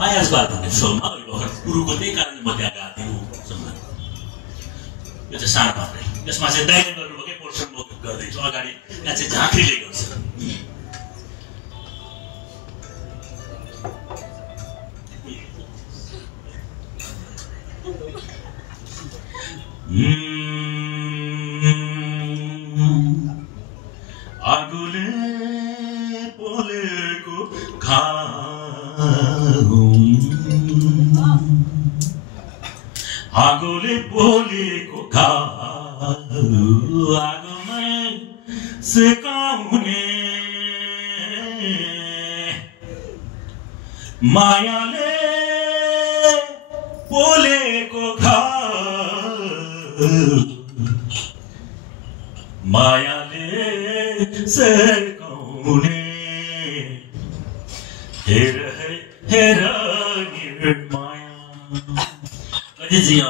मायास बार भन्ने फिल्ममा गुरुको त्यही कारणले म त्यहाँ गएको थिएँ सम्मान यो चाहिँ सानो मात्रै यसमा चाहिँ दाइले गर्नुभएकै पोर्सन म गर्दैछु अगाडि यहाँ चाहिँ झाँक्रीले गर्छ आगोले पोलेको आगोले पोलेको आगोमै सेकाउने मायाले पोलेको मायाले सेकाउने हेर हेर निर्माया कति जिया